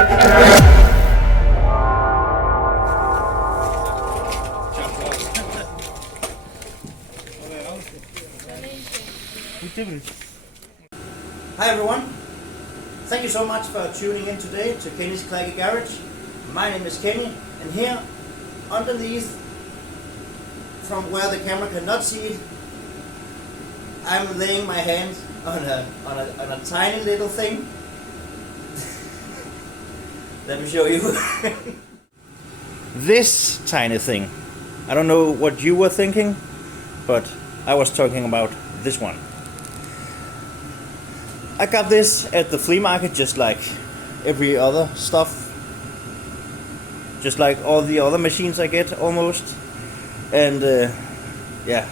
Hi everyone, thank you so much for tuning in today to Kenny's Clacky Garage. My name is Kenny, and here underneath, from where the camera cannot see it, I'm laying my hand on a tiny little thing. Let me show you. This tiny thing. I don't know what you were thinking, but I was talking about this one. I got this at the flea market, just like every other stuff, just like all the other machines I get almost. And yeah,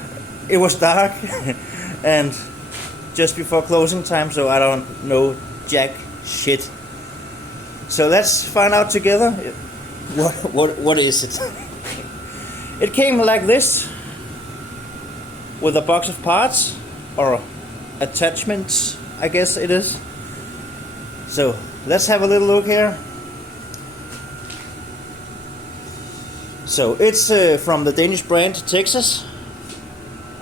it was dark and just before closing time, so I don't know jack shit. So let's find out together what is it. It came like this, with a box of parts or attachments, I guess it is. So let's have a little look here. So it's from the Danish brand Texas.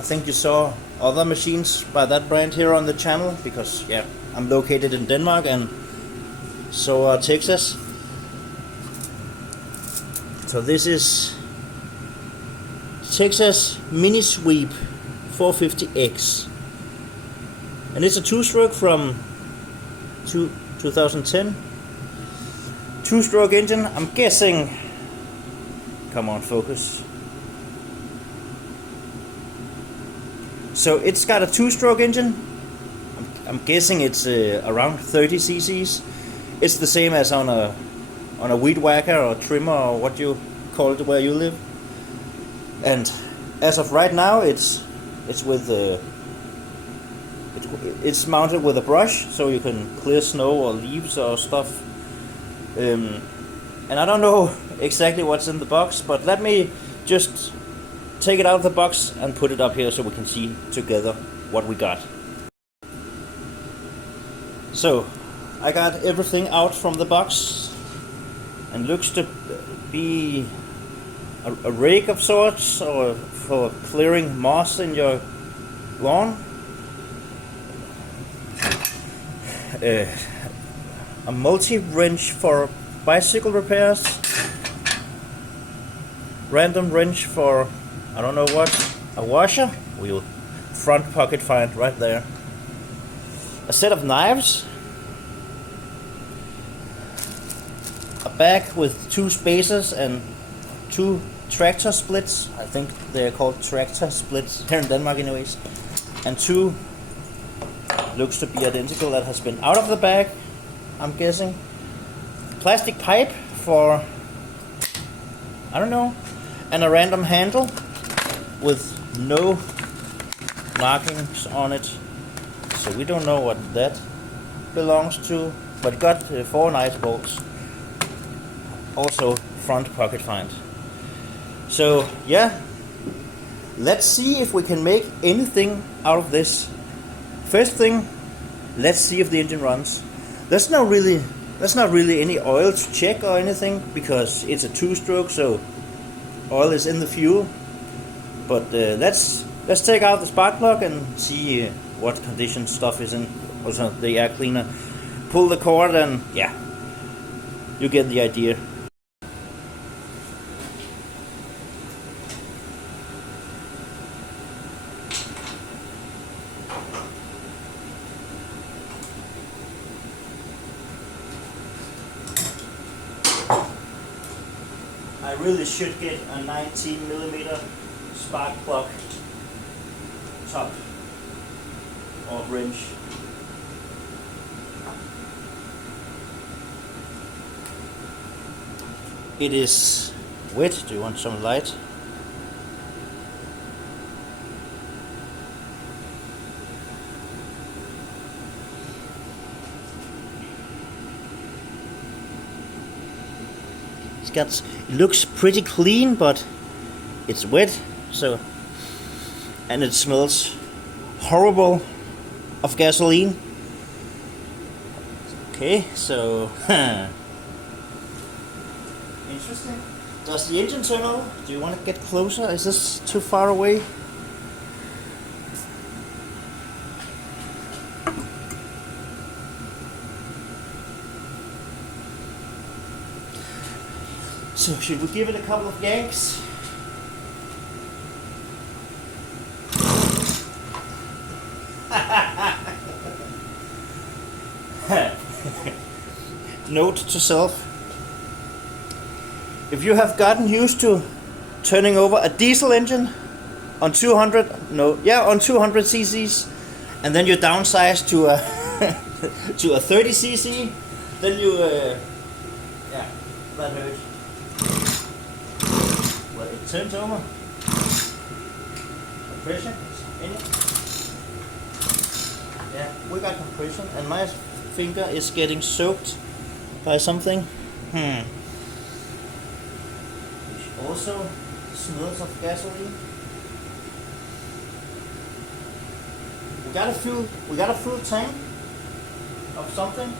I think you saw other machines by that brand here on the channel, because yeah, I'm located in Denmark and so are Texas. So this is Texas Mini Sweep 450X. And it's a two-stroke from 2010. Two-stroke engine, I'm guessing. Come on, focus. So it's got a two-stroke engine. I'm guessing it's around 30 cc's. It's the same as on a weed whacker or trimmer, or what you call it where you live. And as of right now, it's with it's mounted with a brush, so you can clear snow or leaves or stuff. And I don't know exactly what's in the box, but let me just take it out of the box and put it up here so we can see together what we got. So I got everything out from the box, and looks to be a rake of sorts, or for clearing moss in your lawn. A multi-wrench for bicycle repairs. Random wrench for, I don't know what, a washer wheel. Front pocket find right there. A set of knives. A bag with two spacers and two tractor splits. I think they're called tractor splits here in Denmark anyways. And two, looks to be identical, that has been out of the bag, I'm guessing. Plastic pipe for, I don't know. And a random handle with no markings on it. So we don't know what that belongs to. But it got 4 nice bolts. Also front pocket find. So yeah, let's see if we can make anything out of this. First thing, let's see if the engine runs. There's not really any oil to check or anything, because it's a two-stroke, so oil is in the fuel. But let's take out the spark plug and see what condition stuff is in. Also the air cleaner. Pull the cord and yeah, you get the idea. I really should get a 19mm spark plug top or wrench. It is wet. Do you want some light? It looks pretty clean, but it's wet, so, and it smells horrible of gasoline. Okay, so Interesting. Does the engine turn over? Do you want to get closer? Is this too far away? So should we give it a couple of yanks? Note to self. If you have gotten used to turning over a diesel engine on 200 cc's, and then you downsize to a to a 30 cc, then you that hurts. Well, it turns over. Compression is in it. Yeah, we got compression, and my finger is getting soaked by something. Also smells of gasoline. We got a full tank of something.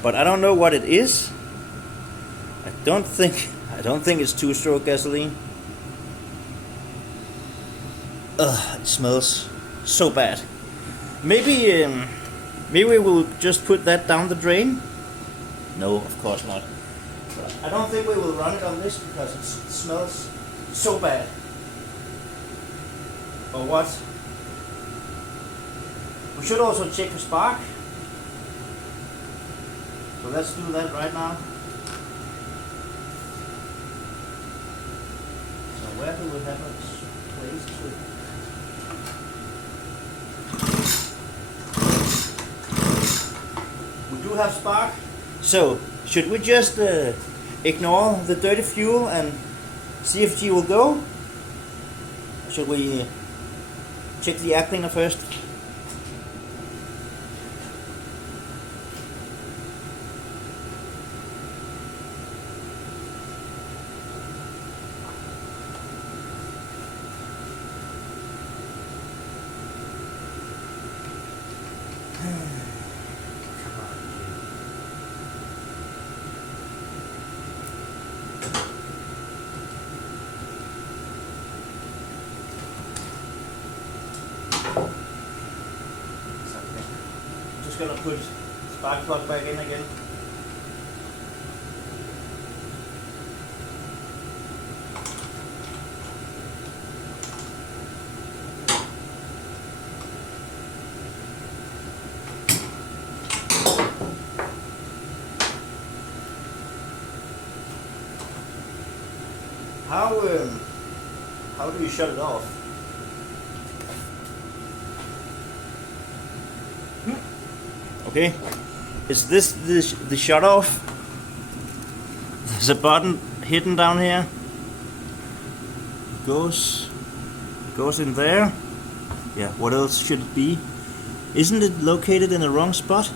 But I don't know what it is. I don't think it's two-stroke gasoline. It smells so bad. Maybe we will just put that down the drain. No, of course not. But I don't think we will run it on this because it smells so bad. Or what? We should also check the spark. So let's do that right now. So where do we have a place to? We do have spark. So, should we just ignore the dirty fuel and see if she will go? Or should we check the air cleaner first? Gonna put spark plug back in again. How do you shut it off? Okay, is this the shut off? There's a button hidden down here. Goes in there. Yeah, what else should it be? Isn't it located in the wrong spot?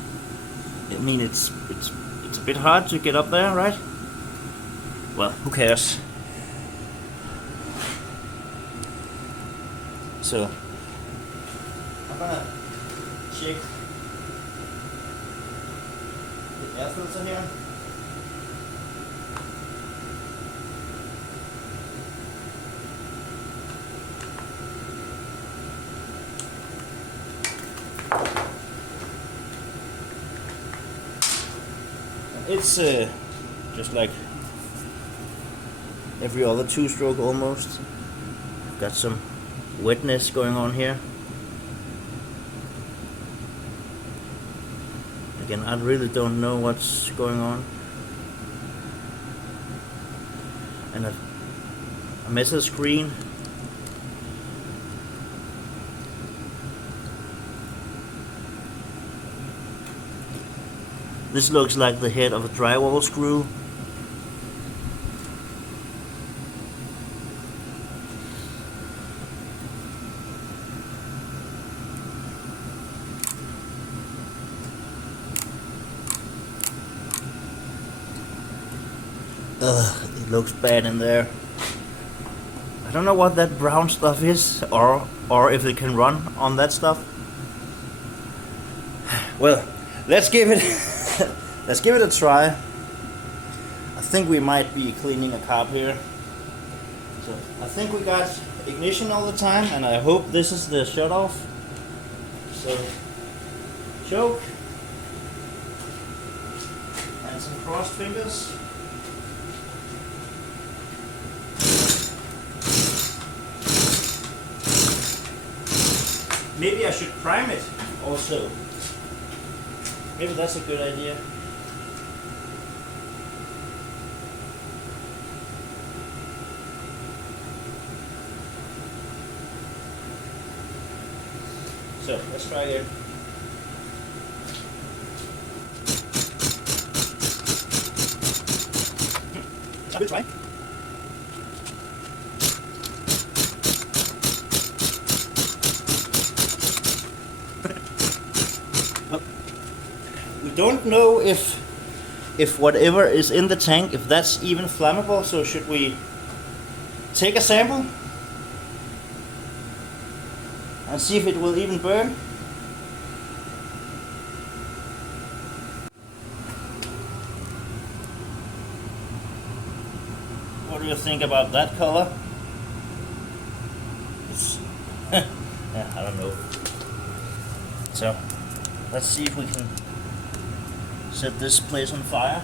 I mean, it's a bit hard to get up there, right? Well, who cares? So I'm gonna check air filter here. It's just like every other two-stroke almost. Got some wetness going on here. Again, I really don't know what's going on. And a message screen. This looks like the head of a drywall screw. It looks bad in there. I don't know what that brown stuff is, or if it can run on that stuff. Well, let's give it let's give it a try. I think we might be cleaning a carb here. So I think we got ignition all the time, and I hope this is the shut off. So choke and some crossed fingers. Maybe I should prime it also. Maybe that's a good idea. So let's try again. Good try. We don't know if whatever is in the tank, if that's even flammable, so should we take a sample and see if it will even burn? What do you think about that color? It's yeah, I don't know. So let's see if we can set this place on fire.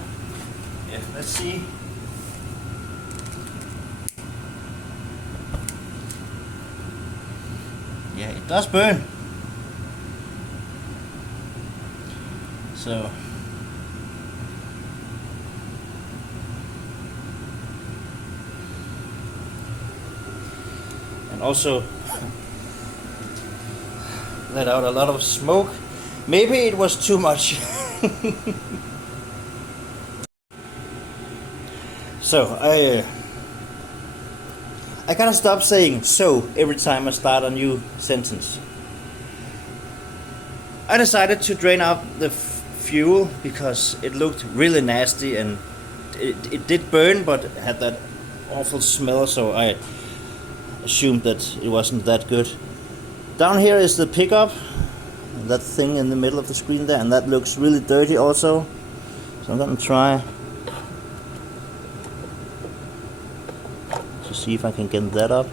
Yeah, let's see. Yeah, it does burn. So and also let out a lot of smoke. Maybe it was too much. So I gotta stop saying so every time I start a new sentence. I decided to drain out the fuel because it looked really nasty, and it did burn, but it had that awful smell, so I assumed that it wasn't that good. Down here is the pickup, that thing in the middle of the screen there, and that looks really dirty also. So I'm gonna try to see if I can get that up.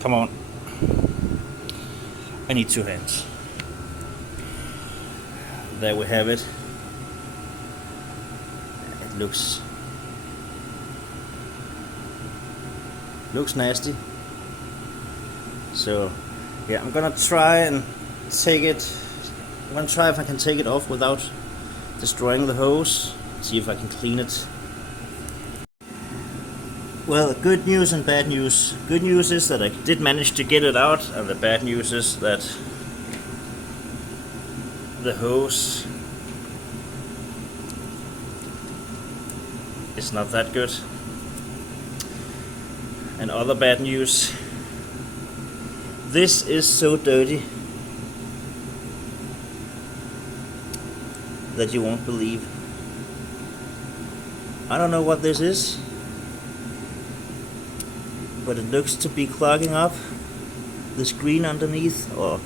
Come on. I need 2 hands. There we have it. It looks nasty. So yeah, I'm gonna try and take it. I'm gonna try if I can take it off without destroying the hose. See if I can clean it. Well, good news and bad news. Good news is that I did manage to get it out, and the bad news is that the hose is not that good. And other bad news, this is so dirty that you won't believe. I don't know what this is, but it looks to be clogging up the screen underneath, or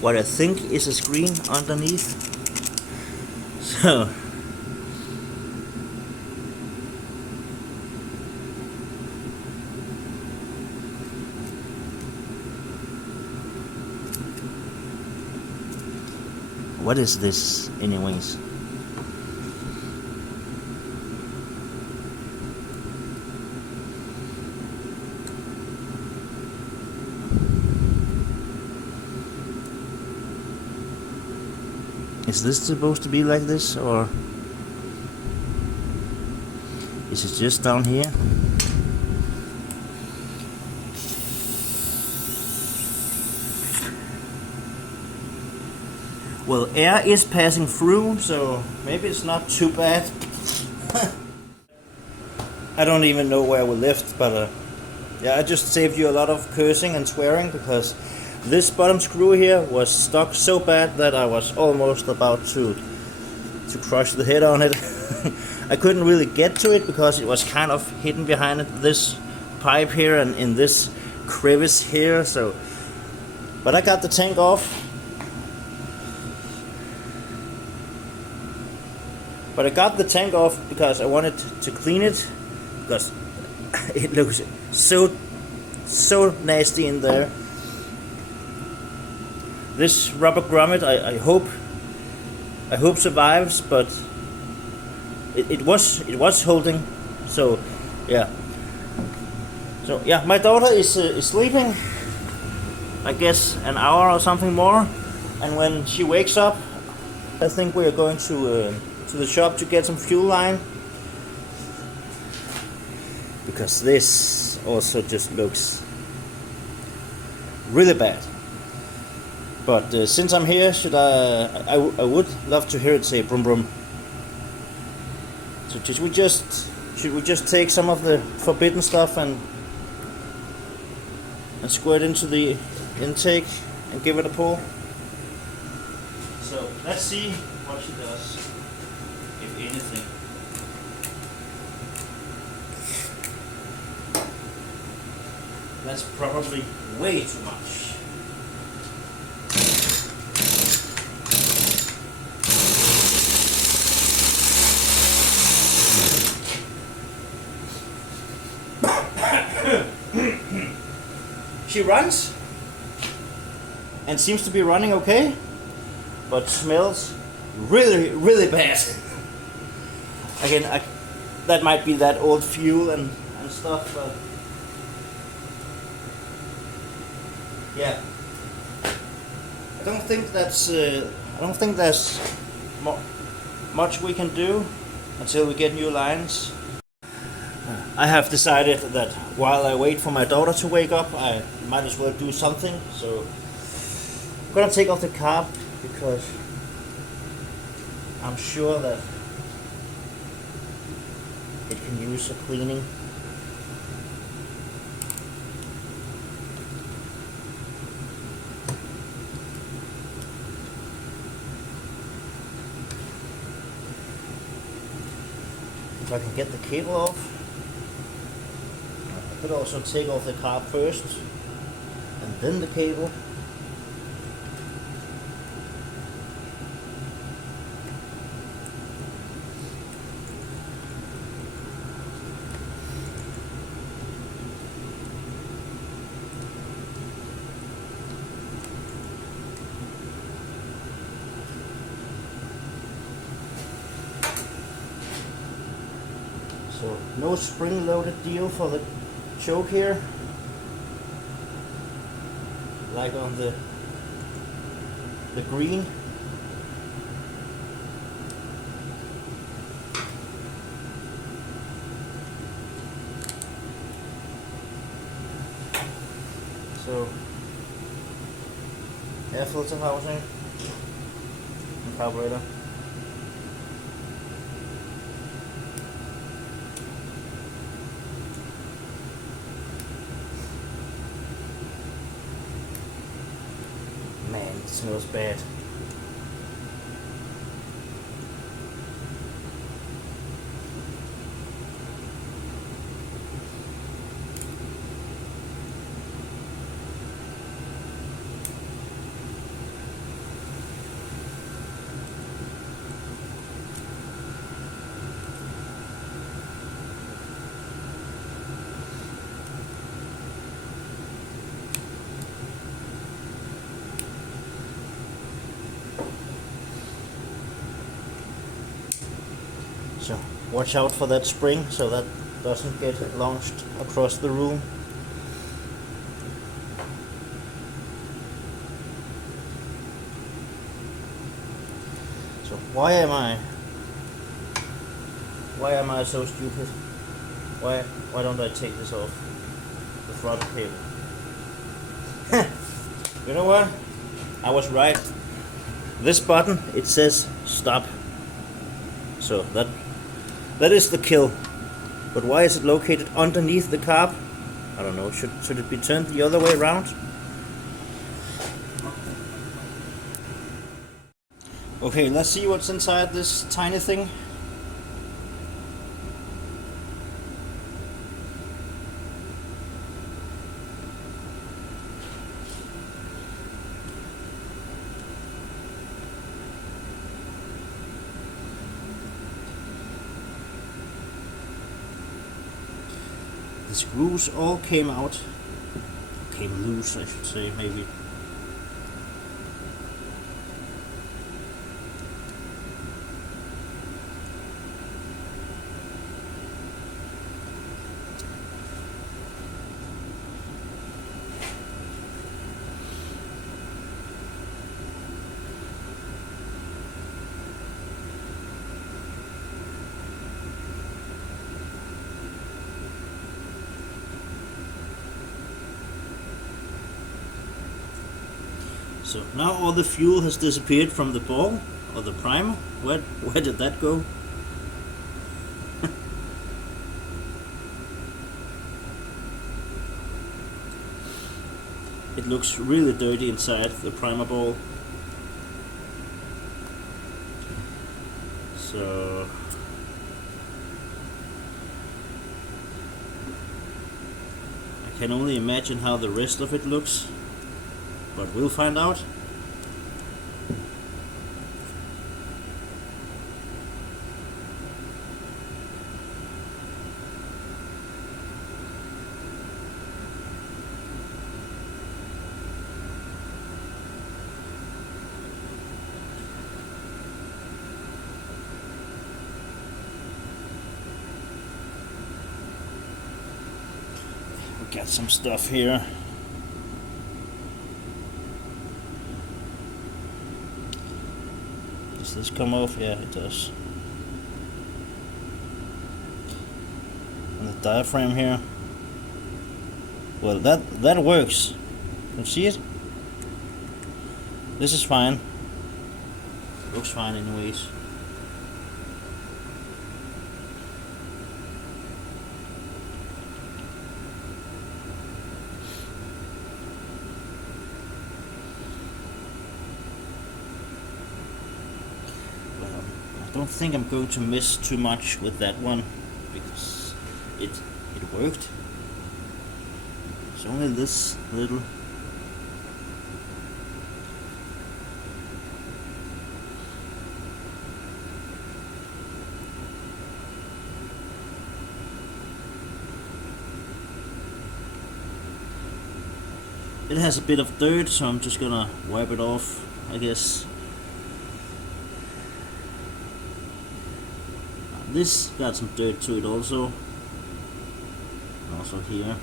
what I think is a screen underneath. So what is this anyways? Is this supposed to be like this, or is it just down here? Well, air is passing through, so maybe it's not too bad. I don't even know where we left, but yeah, I just saved you a lot of cursing and swearing, because this bottom screw here was stuck so bad that I was almost about to crush the head on it. I couldn't really get to it because it was kind of hidden behind this pipe here and in this crevice here. So, but I got the tank off. But I got the tank off because I wanted to clean it, because it looks so nasty in there. This rubber grommet, I hope survives, but it was holding. So yeah. So yeah, my daughter is sleeping. I guess an hour or something more, and when she wakes up, I think we are going to the shop to get some fuel line, because this also just looks really bad. But since I'm here, I would love to hear it say brum brum. So should we just take some of the forbidden stuff and squirt into the intake and give it a pull? So let's see what she does, if anything. That's probably way too much. She runs and seems to be running okay, but smells really bad. Again, that might be that old fuel and stuff, but yeah, I don't think there's much we can do until we get new lines. I have decided that while I wait for my daughter to wake up, I might as well do something. So I'm gonna take off the carb, because I'm sure that it can use a cleaning. If I can get the cable off. I could also take off the carb first and then the cable. So no spring-loaded deal for the choke here, like on the green. So air filter housing and carburetor. Man, it smells bad. So watch out for that spring so that doesn't get launched across the room. So why am I so stupid? Why don't I take this off the throttle cable? You know what? I was right. This button, it says stop. So that is the kill. But why is it located underneath the carb? I don't know. Should it be turned the other way around? Okay, let's see what's inside this tiny thing. The screws all came out, came loose I should say, maybe. So now all the fuel has disappeared from the ball, or the primer. Where did that go? It looks really dirty inside the primer ball. So I can only imagine how the rest of it looks, but we'll find out. We got some stuff here. Does this come off? Yeah, it does. And the diaphragm here. Well, that works. Can you see it? This is fine. Looks fine anyways. I don't think I'm going to miss too much with that one because it worked. It's only this little. It has a bit of dirt, so I'm just gonna wipe it off, I guess. This got some dirt to it also. And also here.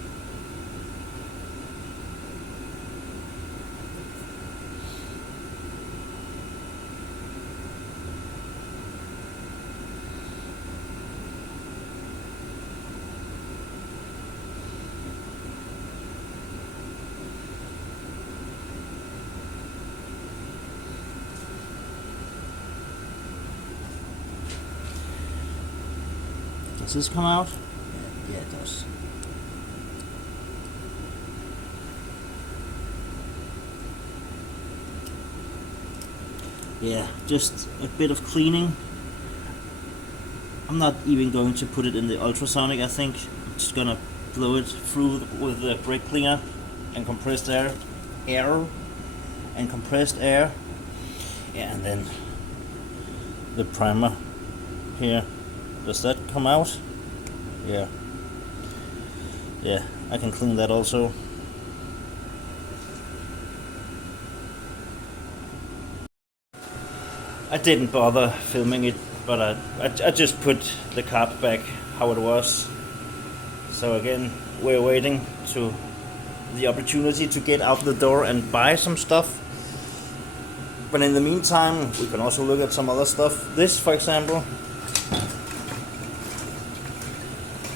Does this come out? Yeah, it does. Yeah, just a bit of cleaning. I'm not even going to put it in the ultrasonic, I think. I'm just gonna blow it through with the brake cleaner and compressed air. And compressed air. Yeah, and then the primer here. Does that come out? Yeah. Yeah, I can clean that also. I didn't bother filming it, but I just put the carb back how it was. So again, we're waiting to the opportunity to get out the door and buy some stuff. But in the meantime, we can also look at some other stuff. This, for example,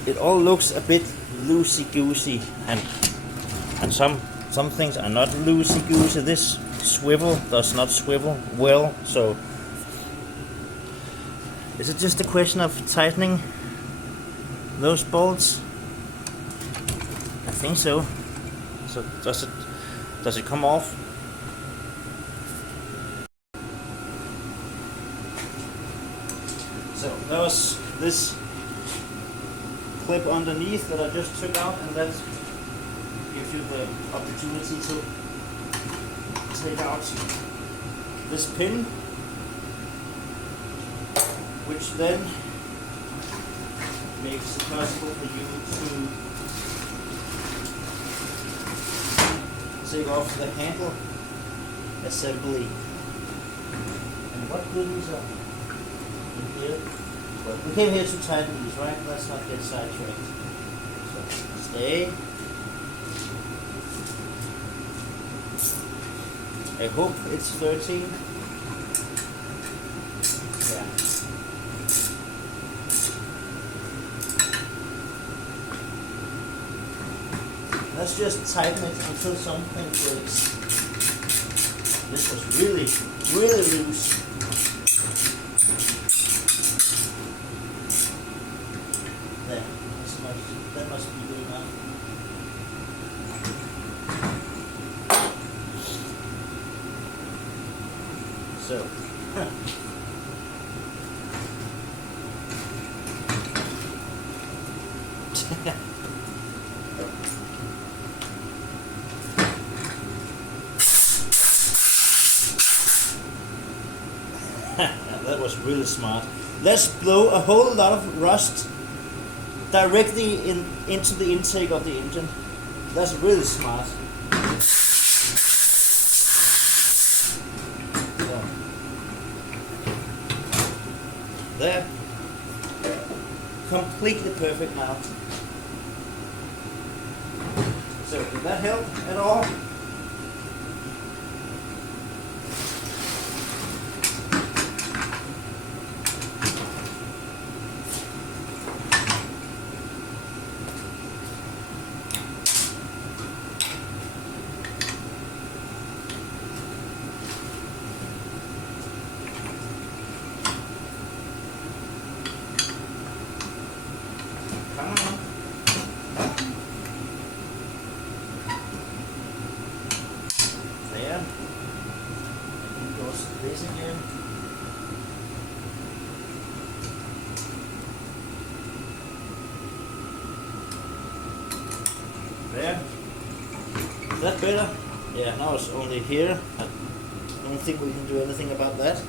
it all looks a bit loosey-goosey, and some things are not loosey-goosey. This swivel does not swivel well, so is it just a question of tightening those bolts? I think so. So does it come off? So that was this clip underneath that I just took out, and that gives you the opportunity to take out this pin, which then makes it possible for you to take off the handle assembly. And what goodies are in here? Well, we came here to tighten these, right? Let's not get sidetracked. So, stay. I hope it's 13. Yeah. Let's just tighten it until something breaks. This was really, really loose. There. That must be good enough. So. That was really smart. Let's blow a whole lot of rust directly into the intake of the engine. That's really smart. So. There. Completely perfect now. So did that help at all? There. And goes this again. There. Is that better? Yeah, now it's only here. I don't think we can do anything about that.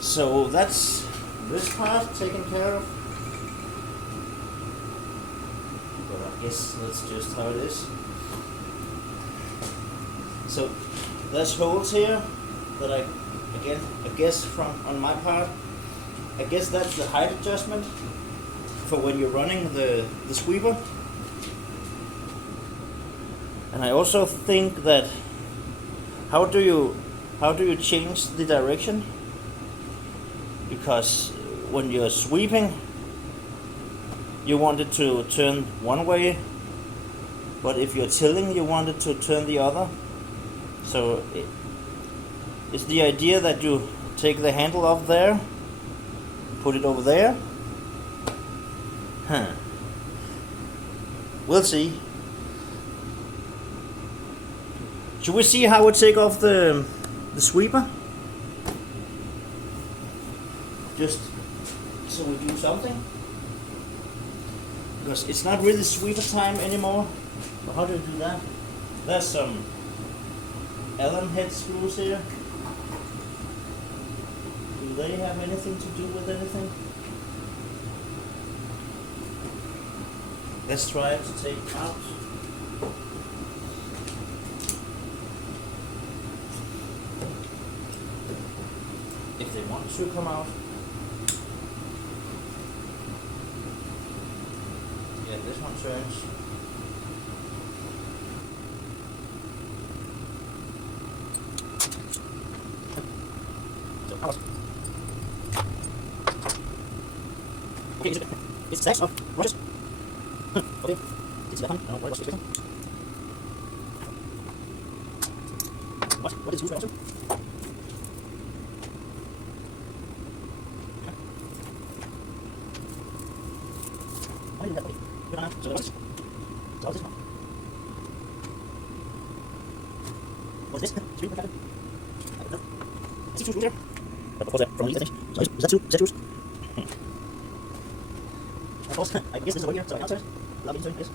So that's this part taken care of. But I guess that's just how it is. So there's holes here that I guess from on my part, I guess that's the height adjustment for when you're running the sweeper. And I also think that how do you change the direction? Because when you're sweeping, you want it to turn one way, but if you're tilling, you want it to turn the other. So it's the idea that you take the handle off there, put it over there. We'll see. Should we see how we take off the sweeper? Just so we do something. Because it's not really sweeper time anymore. So how do you do that? There's some Allen head screws here. Do they have anything to do with anything? Let's try to take it out. If they want to come out. Yeah, this one turns. Okay, it's sex of Rogers. Okay, it's that one. I don't know what's the What is who's Rogers? Why did that way? Good on. So what's this? So what's this one? What's this? Three, what happened? I don't know. I see two screws there. But of course, from these, I think. So is that two? Is that two? Of course, I guess this is over here, so I answer it. Love me to this.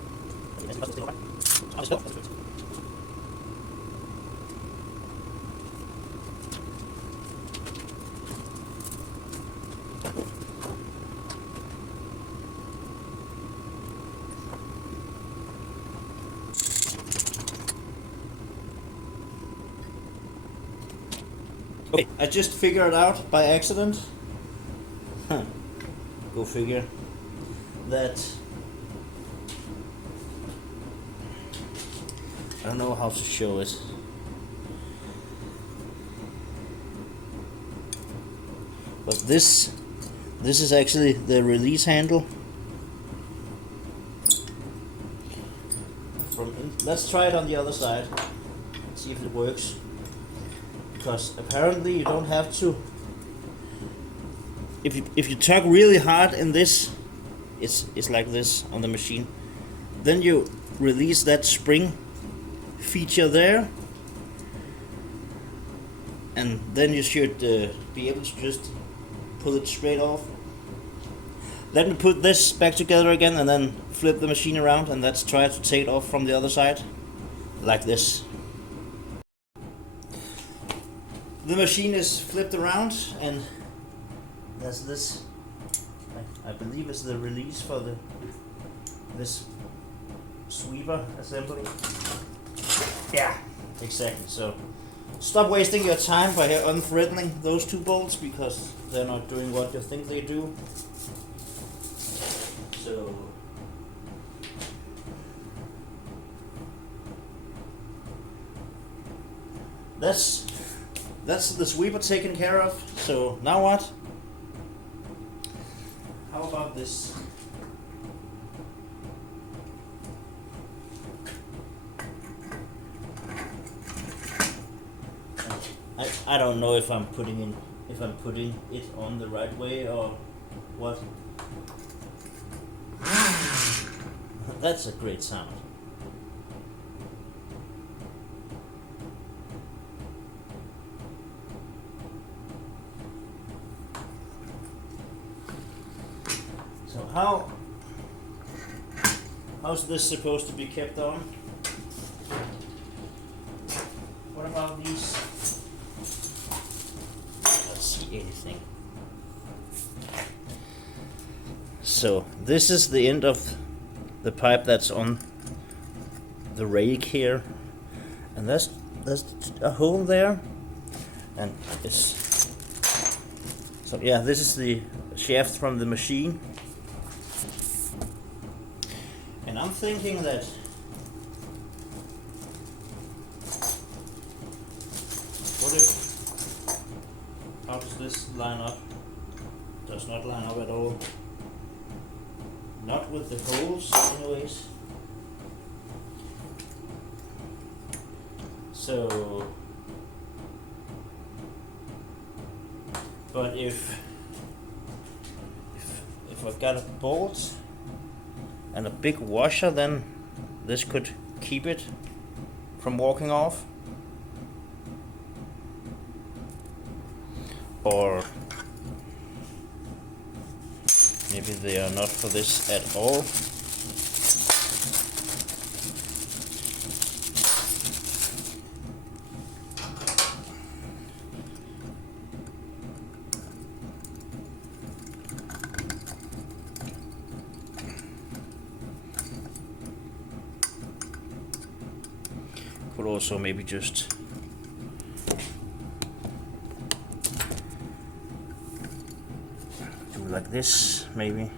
Okay, let's see, right? So let's go. That's good. I just figured out by accident. Go figure. That I don't know how to show it. But this is actually the release handle. Let's try it on the other side. See if it works. Because apparently you don't have to. If you tug really hard in this, it's like this on the machine. Then you release that spring feature there, and then you should be able to just pull it straight off. Let me put this back together again and then flip the machine around, and let's try to take it off from the other side like this. The machine is flipped around, and there's this, I believe it's the release for this sweeper assembly. Yeah, exactly. So stop wasting your time by unthreading those two bolts, because they're not doing what you think they do. So that's the sweeper taken care of. So now what? How about this? I don't know if I'm putting it on the right way or what. That's a great sound. So how's this supposed to be kept on? What about these? Let's see anything. So this is the end of the pipe that's on the rake here, and there's a hole there, and it's so yeah, this is the shaft from the machine. And I'm thinking that how does this line up? Does not line up at all. Not with the holes, anyways. So, but if I've got a bolt and a big washer, then this could keep it from walking off. Or maybe they are not for this at all. Could also maybe just do like this, maybe.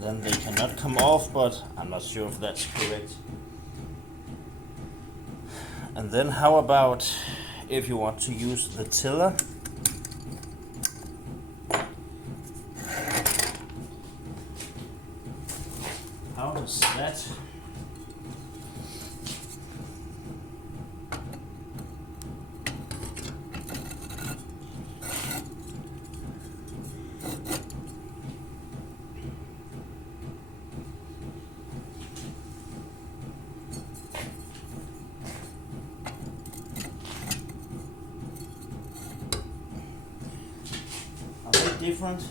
Then they cannot come off, but I'm not sure if that's correct. And then how about if you want to use the tiller? How does that? Are they different?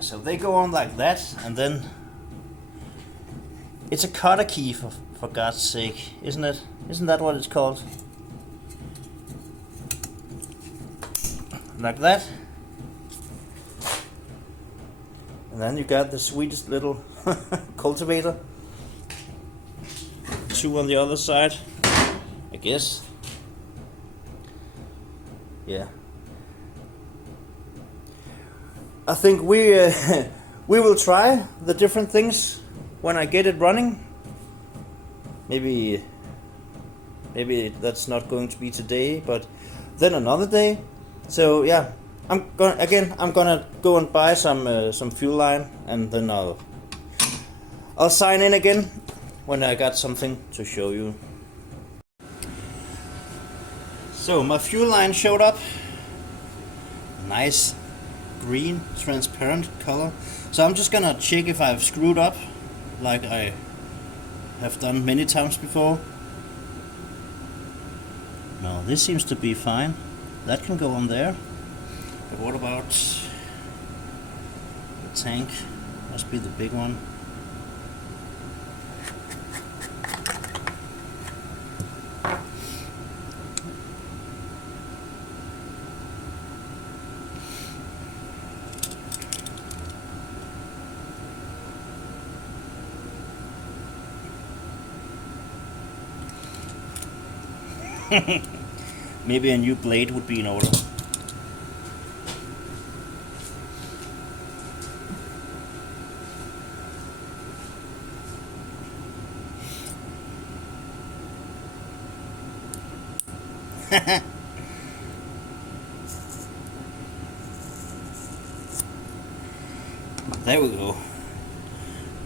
So they go on like that, and then it's a cutter key for God's sake, isn't it? Isn't that what it's called? Like that. And then you got the sweetest little cultivator. 2 on the other side, I guess. Yeah. I think we we will try the different things when I get it running. Maybe that's not going to be today, but then another day. So yeah, I'm gonna go and buy some fuel line, and then I'll sign in again when I got something to show you. So my fuel line showed up. Nice green transparent color. So I'm just gonna check if I've screwed up like I have done many times before. No, this seems to be fine. That can go on there. But what about the tank? Must be the big one. Maybe a new blade would be in order. There we go.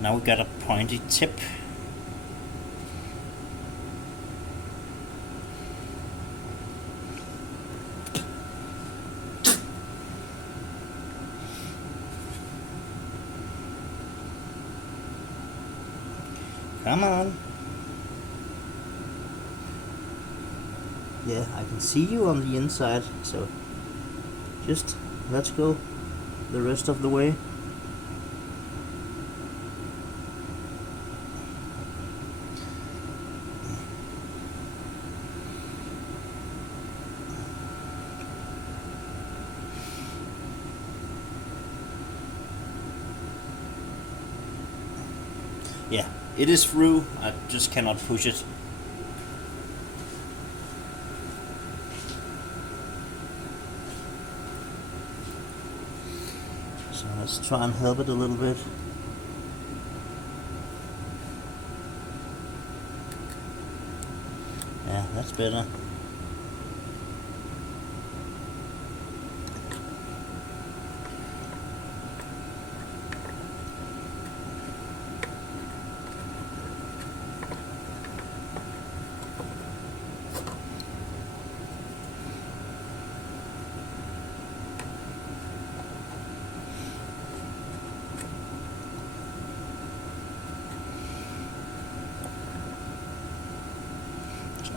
Now we got a pointy tip. Come on. Yeah, I can see you on the inside, so just let's go the rest of the way. Yeah, it is through, I just cannot push it. So let's try and help it a little bit. Yeah, that's better.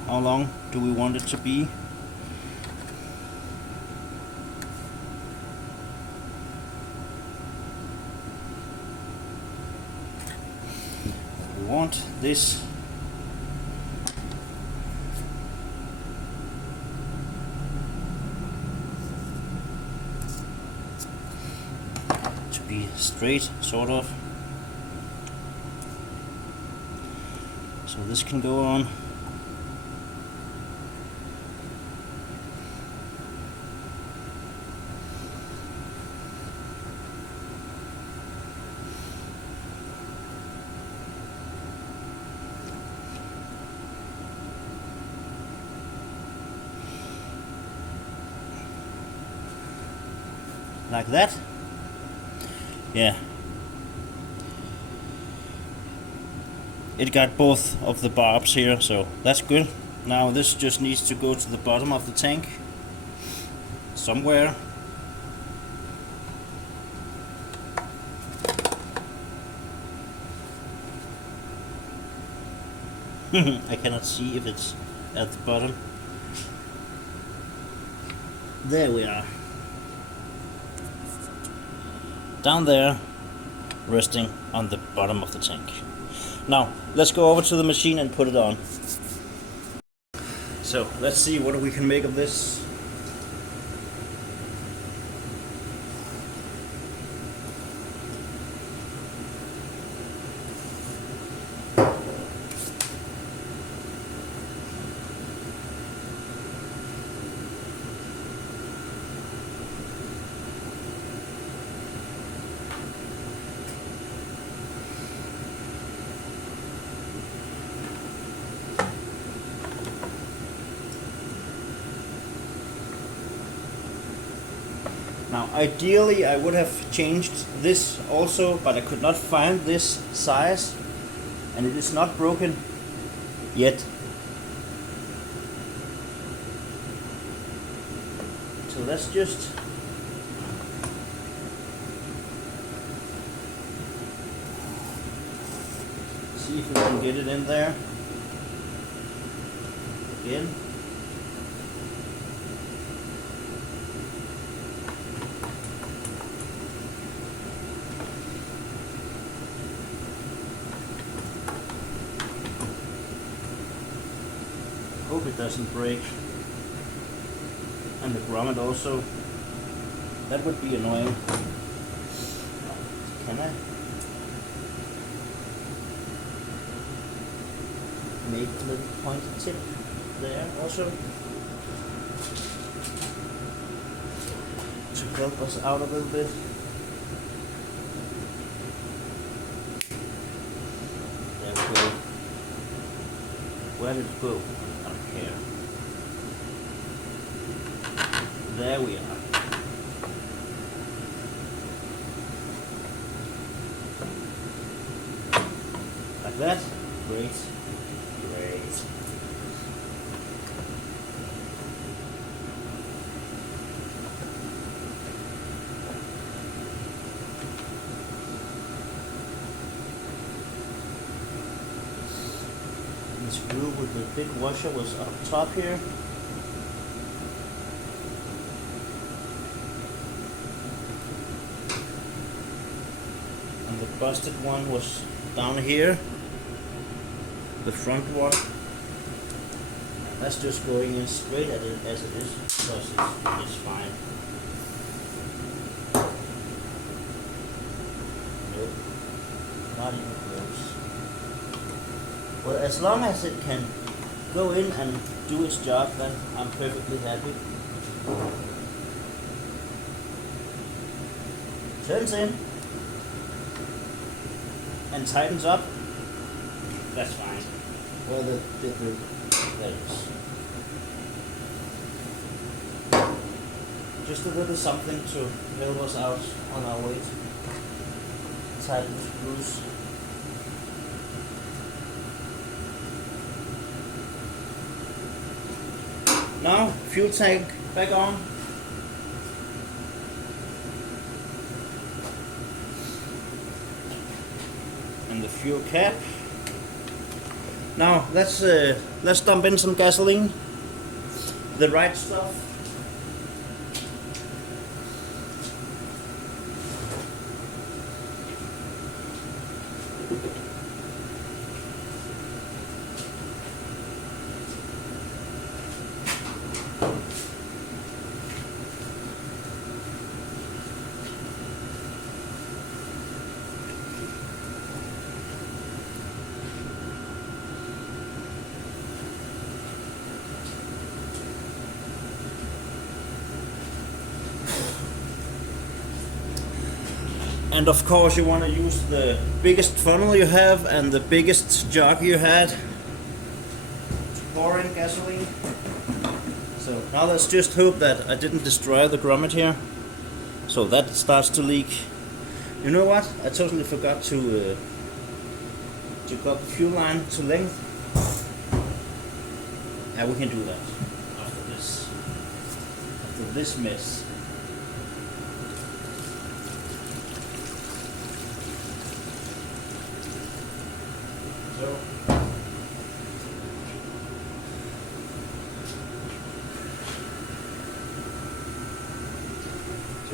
How long do we want it to be? We want this to be straight, sort of. So this can go on. Like that. Yeah. It got both of the barbs here, so that's good. Now this just needs to go to the bottom of the tank somewhere. I cannot see if it's at the bottom. There we are. Down there, resting on the bottom of the tank. Now, let's go over to the machine and put it on. So let's see what we can make of this. Now ideally I would have changed this also, but I could not find this size and it is not broken yet. So let's just see if we can get it in there again. Hope it doesn't break. And the grommet also. That would be annoying. Can I make a little pointed tip there also to help us out a little bit? There we go. Where did it go? Here. There we are. Like that? Great. Great. The screw with the big washer was up top here. And the busted one was down here. The front one. And that's just going in straight at it as it is, because it's fine. Nope. Not even close. Well, as long as it can go in and do its job, then I'm perfectly happy. Turns in and tightens up. That's fine. Well, there it is. Just a little something to help us out on our way to tighten the screws. Now, fuel tank back on. And the fuel cap. Now let's dump in some gasoline. The right stuff. And of course you want to use the biggest funnel you have and the biggest jug you had to pour in gasoline. So now let's just hope that I didn't destroy the grommet here. So that starts to leak. You know what? I totally forgot to cut the fuel line to length. Yeah, we can do that after this mess. So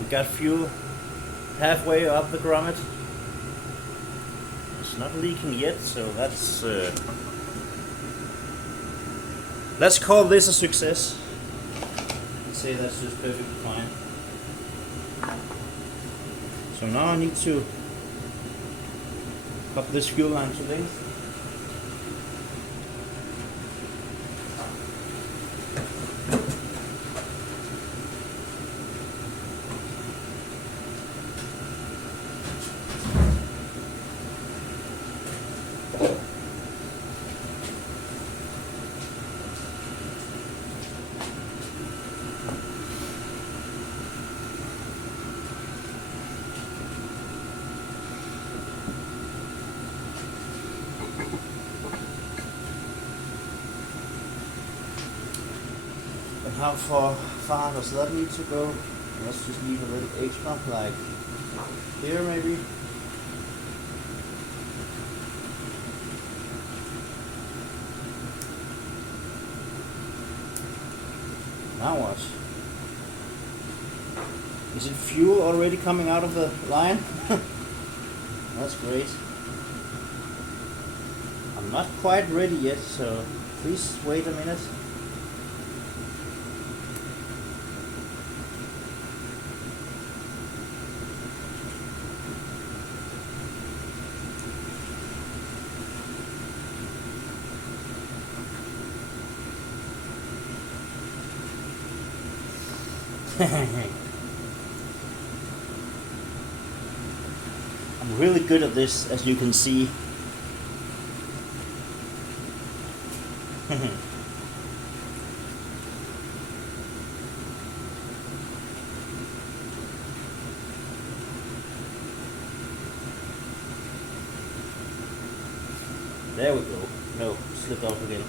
we got fuel halfway up the grommet. It's not leaking yet, so that's Let's call this a success. I'd say that's just perfectly fine. So now I need to cut this fuel line to length. How far does that need to go? Let's just leave a little extra, like here maybe. Now what? Is it fuel already coming out of the line? That's great. I'm not quite ready yet, so please wait a minute. I'm really good at this, as you can see. There we go. No, slipped off again.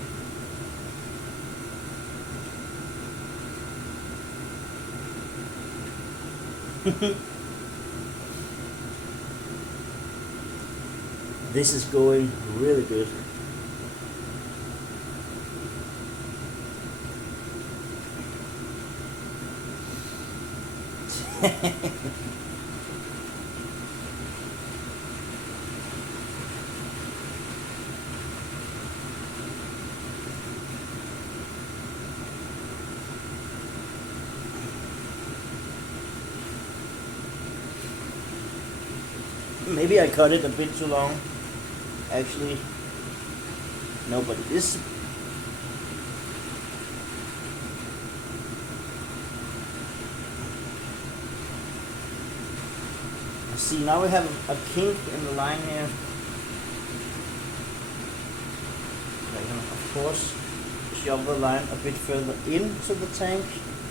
This is going really good. Maybe I cut it a bit too long. Actually, no, but it is. See, now we have a kink in the line here. I can, of course, shove the line a bit further into the tank.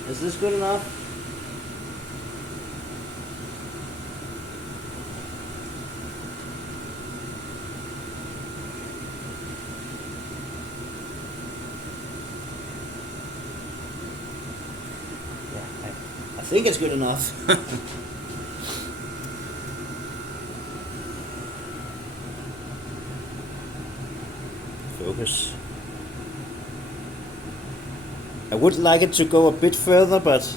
Is this good enough? I think it's good enough. Focus. I would like it to go a bit further, but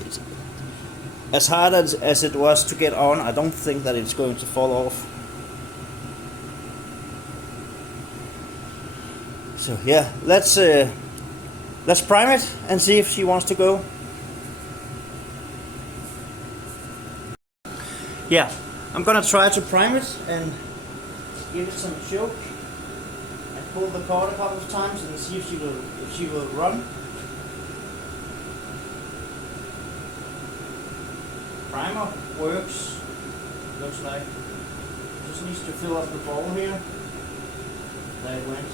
it's, as hard as it was to get on, I don't think that it's going to fall off. So yeah, let's prime it and see if she wants to go. Yeah, I'm gonna try to prime it and give it some choke and pull the cord a couple of times and see if she will run. Primer works, looks like. Just needs to fill up the ball here. There it went.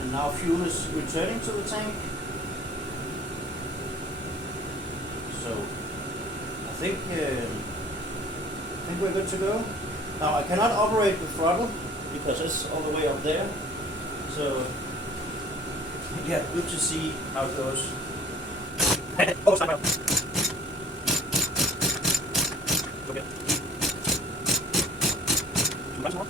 And now fuel is returning to the tank. So I think we're good to go. Now I cannot operate the throttle because it's all the way up there. So yeah, good to see how it goes. Oh, stop. Okay. Much more.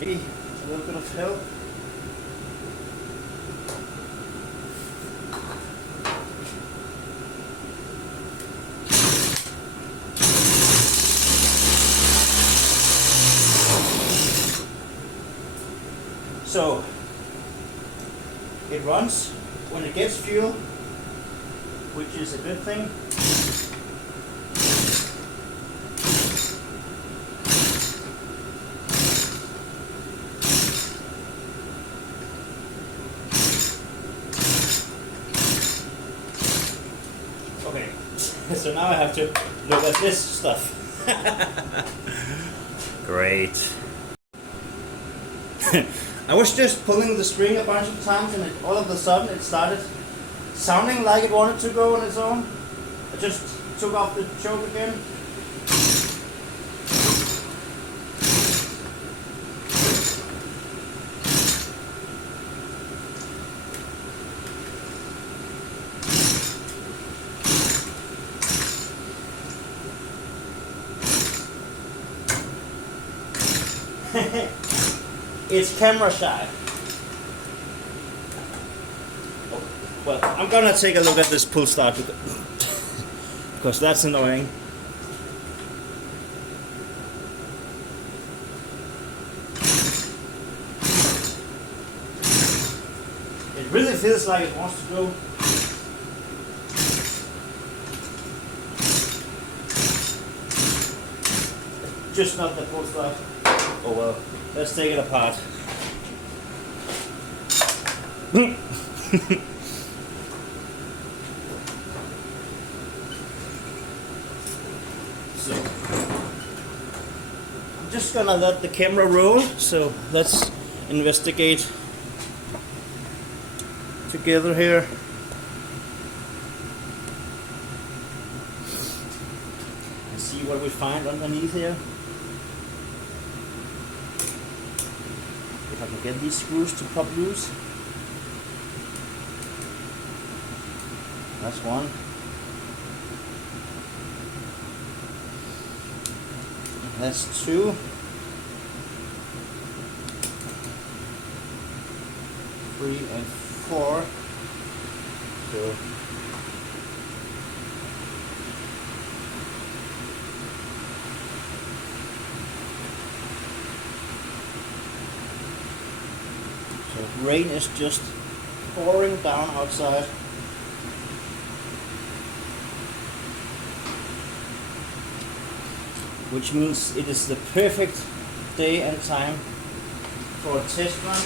Maybe a little bit of help. So it runs when it gets fuel, which is a good thing. Okay, so now I have to look at this stuff. Great. I was just pulling the string a bunch of times and all of a sudden it started sounding like it wanted to go on its own. I just took off the choke again. It's camera shy. Oh, well, I'm gonna take a look at this pull start because that's annoying. It really feels like it wants to go. Just not the pull start. Oh well, let's take it apart. So, I'm just gonna let the camera roll, so let's investigate together here. And see what we find underneath here. If I can get these screws to pop loose. That's one. That's two. Three and four. So rain is just pouring down outside. Which means it is the perfect day and time for a test run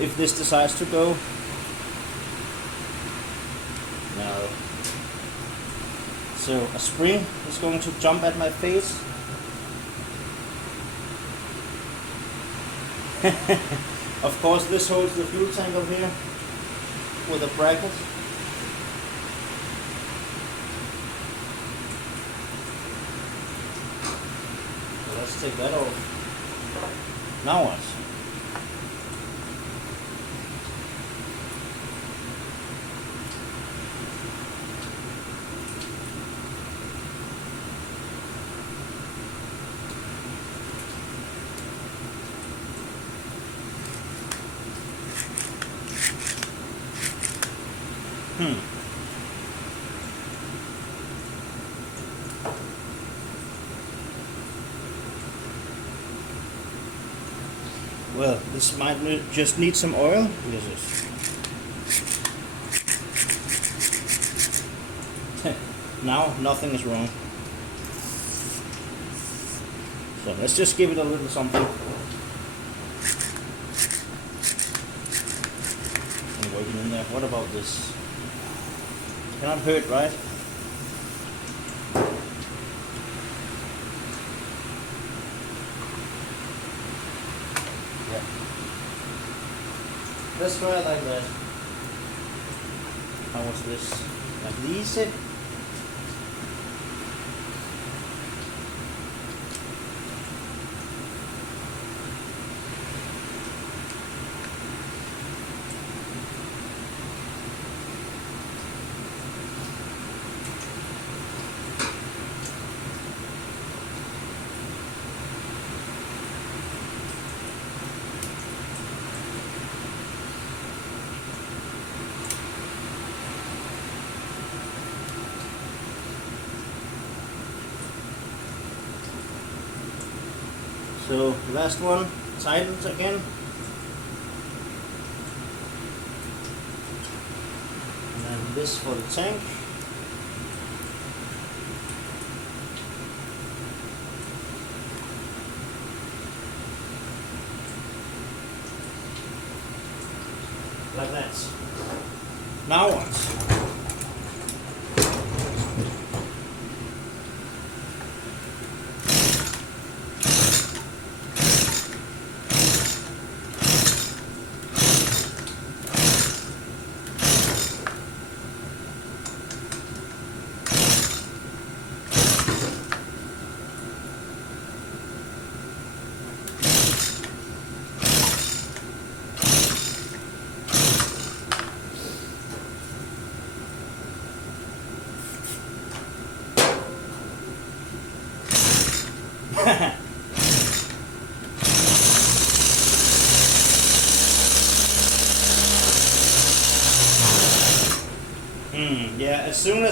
if this decides to go. No. So a spring is going to jump at my face. Of course, this holds the fuel tank up here with a bracket. So let's take that off. Now what? Well, this might just need some oil. Now nothing is wrong. So let's just give it a little something. And working in there. What about this? Cannot hurt, right? Yeah. Let's try it like that. How was this? like these. So last one tightens again. And then this for the tank. Like that. Now what? Yeah, as soon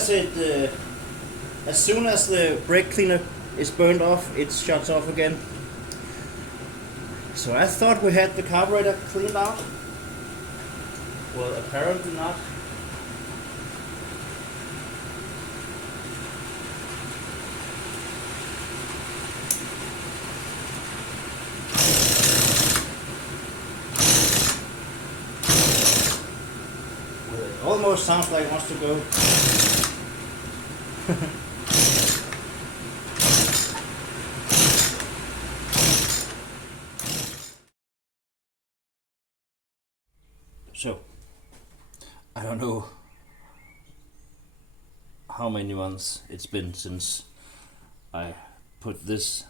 as the brake cleaner is burned off, it shuts off again. So I thought we had the carburetor cleaned out. Well, apparently not. Well, it almost sounds like it wants to go. So, I don't know how many months it's been since I put this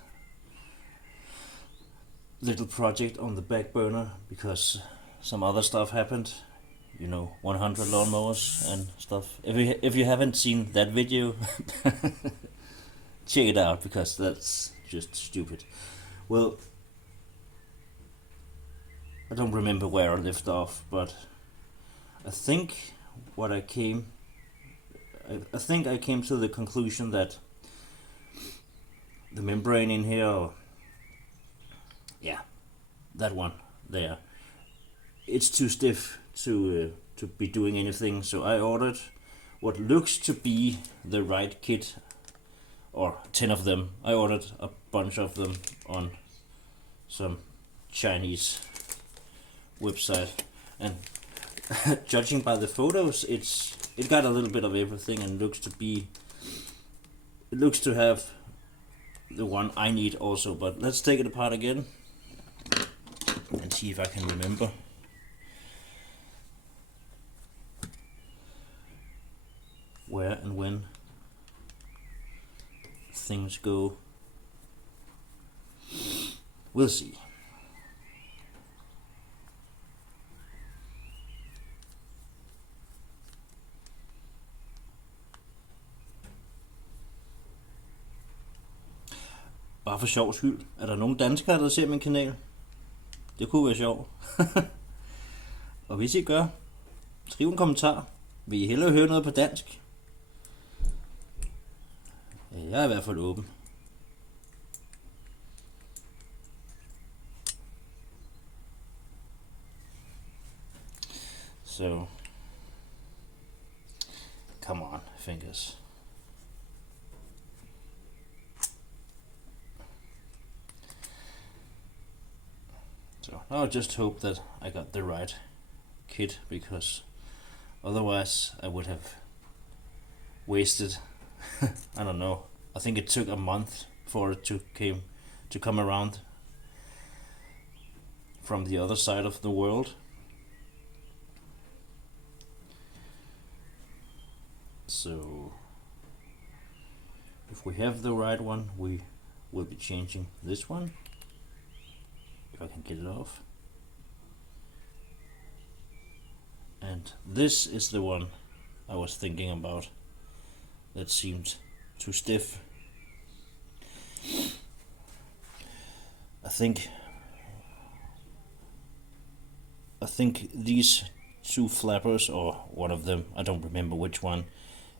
little project on the back burner because some other stuff happened, 100 lawnmowers and stuff. If you haven't seen that video, check it out because that's just stupid. Well, I don't remember where I left off, but I think I came to the conclusion that the membrane in here, that one there, it's too stiff to be doing anything. So I ordered what looks to be the right kit, or 10 of them. I ordered a bunch of them on some Chinese website, and judging by the photos, it got a little bit of everything and looks to have the one I need also. But let's take it apart again and see if I can remember. Where and when things go. We'll see. Bare for sjov skyld. Er der nogen danskere, der ser min kanal? Det kunne være sjovt. Og hvis I gør, skriv en kommentar. Vil I hellere høre noget på dansk? Jeg er i hvert fald åben. So, come on, fingers. So now I just hope that I got the right kit, because otherwise I would have wasted I don't know, I think it took a month for it to come around from the other side of the world. So if we have the right one, we will be changing this one, if I can get it off. And this is the one I was thinking about that seemed too stiff. I think these two flappers, or one of them, I don't remember which one,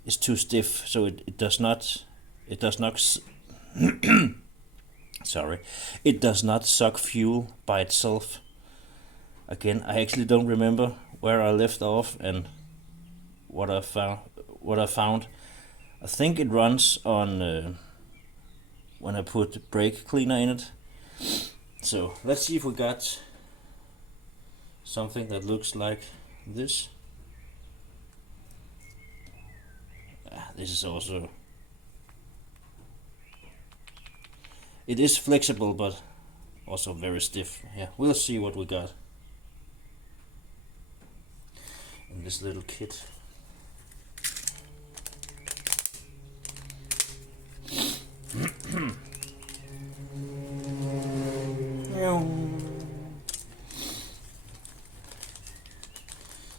is too stiff, so it does not sorry, it does not suck fuel by itself. Again, I actually don't remember where I left off and what I found. I think it runs on when I put brake cleaner in it. So let's see if we got something that looks like this. This is also, it is flexible but also very stiff. Yeah, we'll see what we got in this little kit.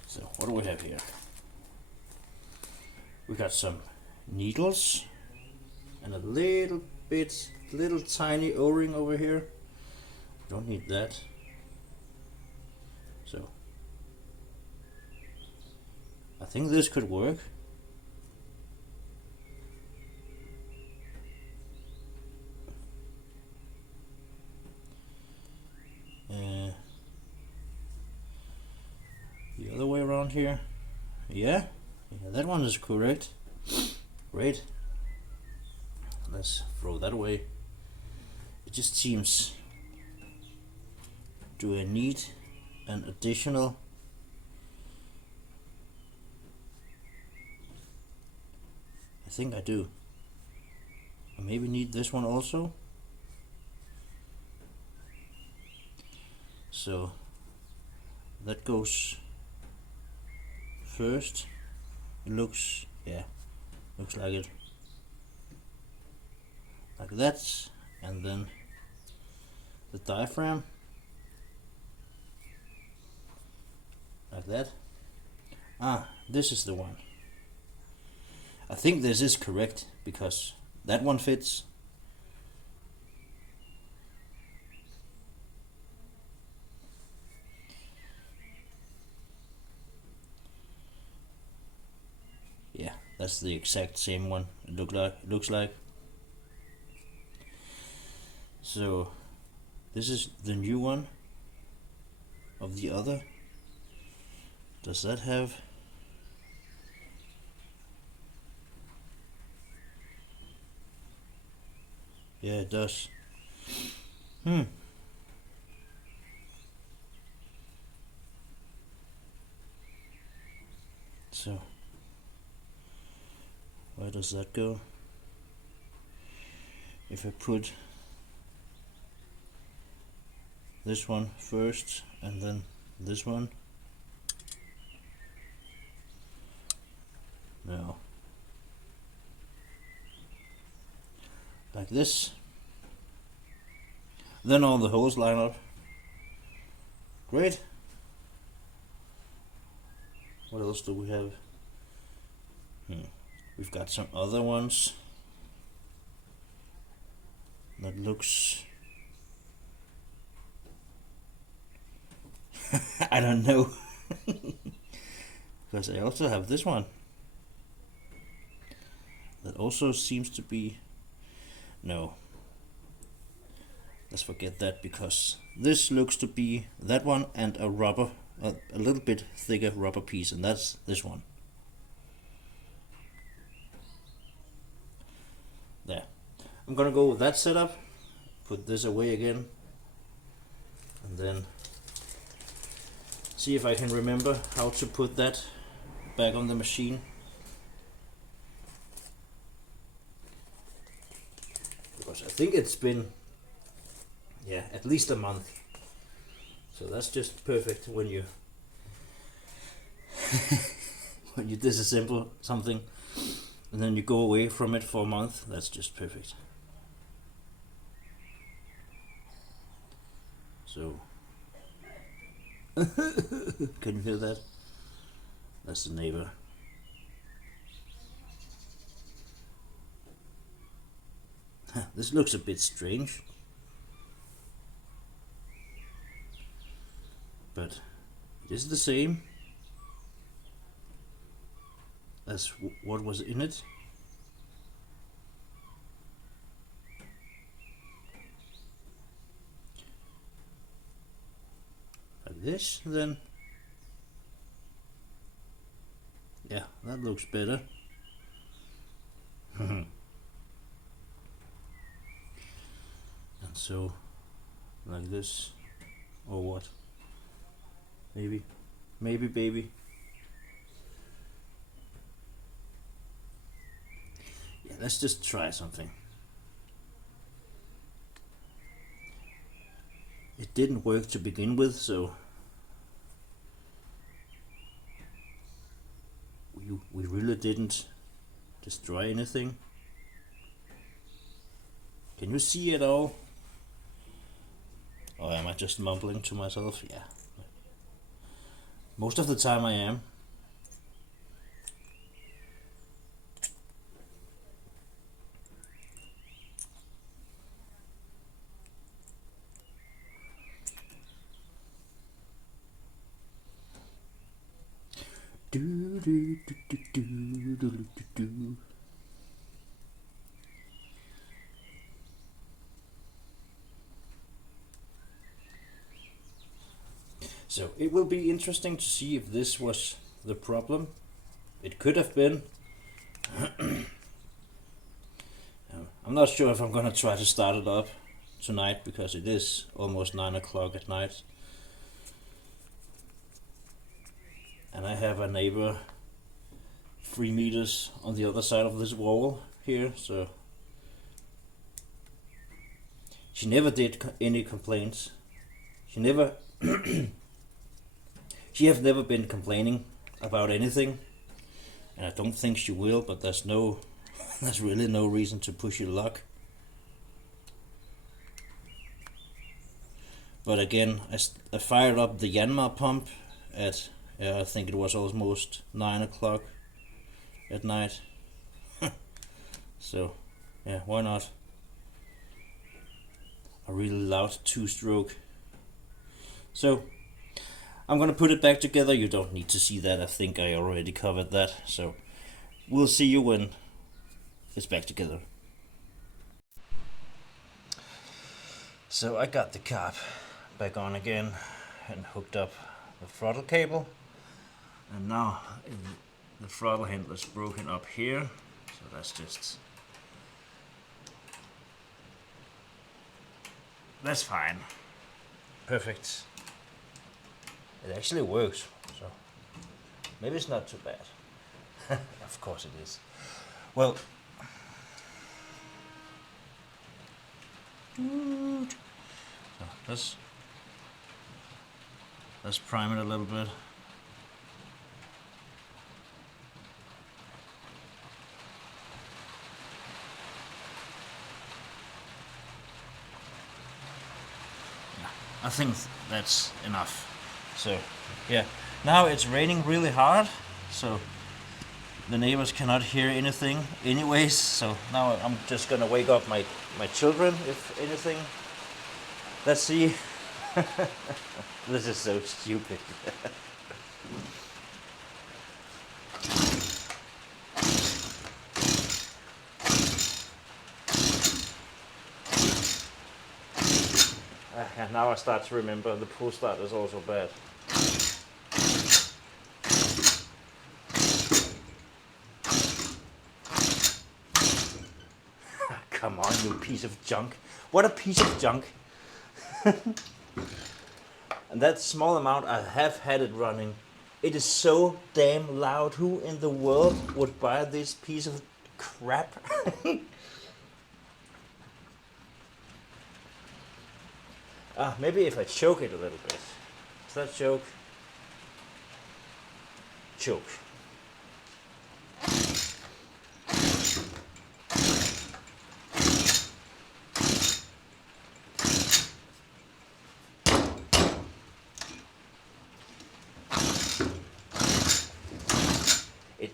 So what do we have here? We got some needles and a little tiny O-ring over here. Don't need that. So I think this could work. The other way around here. Yeah, that one is correct. Great. Let's throw that away. It just seems, do I need an additional? I think I do. I maybe need this one also. So that goes first. It looks, yeah, looks like it. Like that, and then the diaphragm like that. This is the one. I think this is correct because that one fits. Yeah, that's the exact same one. It looks like. So this is the new one of the other. Does that have? Yeah, it does. So where does that go? If I put this one first and then this one. No. Like this. Then all the holes line up. Great. What else do we have? We've got some other ones that looks I don't know. Because I also have this one that also seems to be, no, let's forget that, because this looks to be that one and a rubber, a little bit thicker rubber piece, and that's this one. There. I'm gonna go with that setup, put this away again, and then see if I can remember how to put that back on the machine. Because I think it's been, yeah, at least a month. So that's just perfect when you when you disassemble something. and then you go away from it for a month. That's just perfect. So, can you hear that? That's the neighbor. This looks a bit strange, but it is the same as what was in it. Like this, then. Yeah, that looks better. And so, like this, or what? Maybe, baby. Yeah, let's just try something. It didn't work to begin with, so we really didn't destroy anything. Can you see it all? Or am I just mumbling to myself? Yeah. Most of the time I am. Do do do do do do do do. So it will be interesting to see if this was the problem. It could have been. I'm not sure if I'm gonna try to start it up tonight because it is almost 9 o'clock at night. And I have a neighbor 3 meters on the other side of this wall here, so she never did any complaints. She never she have never been complaining about anything, and I don't think she will, but there's really no reason to push your luck. But again, I fired up the Yanmar pump at I think it was almost 9 o'clock at night. So yeah, why not? A really loud 2-stroke. So I'm gonna put it back together. You don't need to see that. I think I already covered that. So we'll see you when it's back together. So I got the carb back on again and hooked up the throttle cable. And now the throttle handle is broken up here. So that's fine. Perfect. It actually works, so maybe it's not too bad. Of course it is. Well, so let's prime it a little bit. I think that's enough. So yeah, now it's raining really hard, so the neighbors cannot hear anything anyways. So now I'm just gonna wake up my children if anything. Let's see. This is so stupid. And now I start to remember the pull start is also bad. Come on, you piece of junk. What a piece of junk. And that small amount I have had it running. It is so damn loud. Who in the world would buy this piece of crap? Maybe if I choke it a little bit. Is that choke? Choke.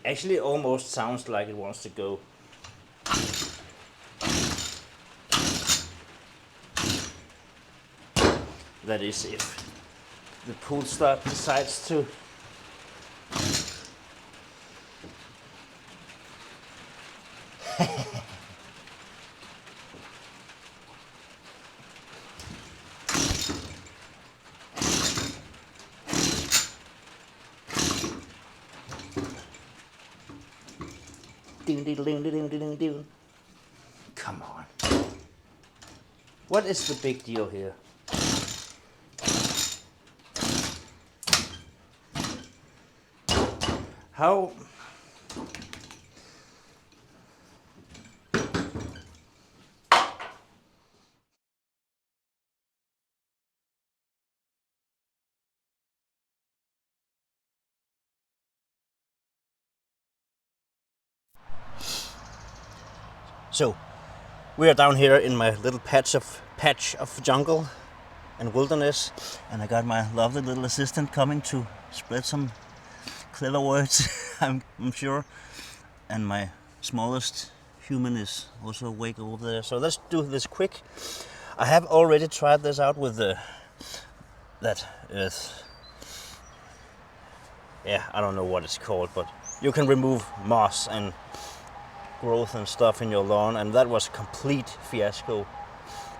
actually almost sounds like it wants to go. That is if the pull start decides to ding, ding, ding, ding, ding, ding, ding. Come on. What is the big deal here? How? So, we are down here in my little patch of jungle and wilderness, and I got my lovely little assistant coming to spread some clever words, I'm sure. And my smallest human is also awake over there. So let's do this quick. I have already tried this out with that is, yeah, I don't know what it's called, but you can remove moss and growth and stuff in your lawn, and that was a complete fiasco.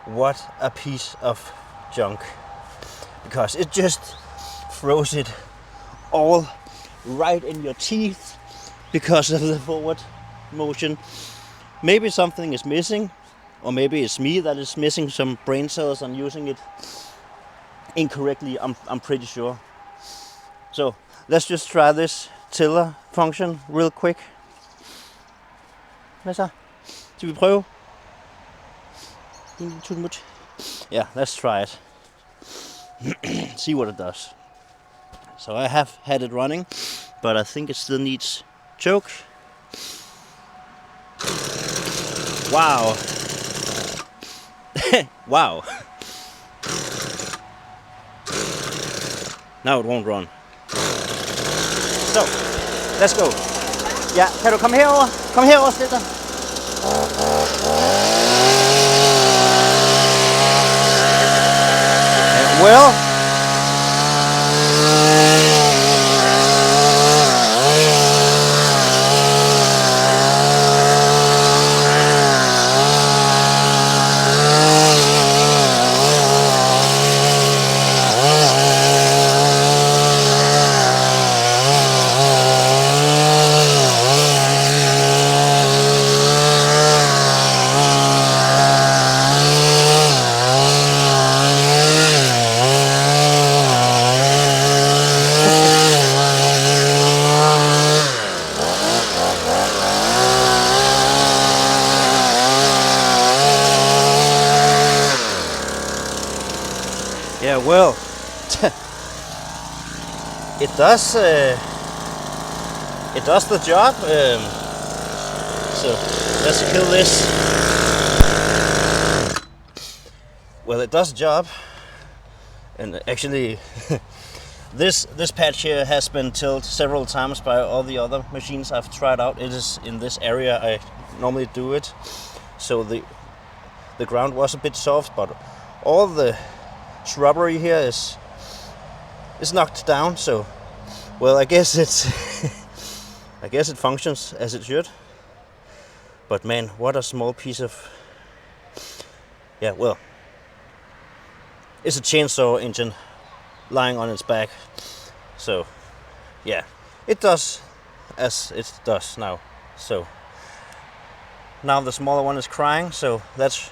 What a piece of junk, because it just throws it all right in your teeth because of the forward motion. Maybe something is missing, or maybe it's me that is missing some brain cells and using it incorrectly. I'm pretty sure. So let's just try this tiller function real quick. Hvad så? Skal vi prøve? Yeah, let's try it. See what it does. So I have had it running, but I think it still needs choke. Wow. Wow. Now it won't run. So, let's go. Ja, kan du komme herover? Kom herover, Slitter. Well, yeah, well, it does the job. So let's kill this. Well, it does the job, and actually, this patch here has been tilled several times by all the other machines I've tried out. It is in this area I normally do it, so the ground was a bit soft, but all the shrubbery here is knocked down. So, well, I guess it's I guess it functions as it should. But man, what a small piece of, yeah, well, it's a chainsaw engine lying on its back. So yeah, it does as it does now. So now the smaller one is crying, so let's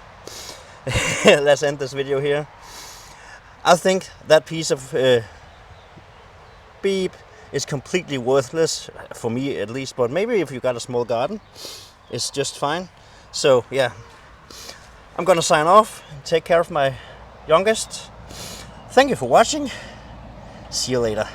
let's end this video here. I think that piece of beep is completely worthless, for me at least, but maybe if you got a small garden, it's just fine. So yeah, I'm gonna sign off, take care of my youngest. Thank you for watching. See you later.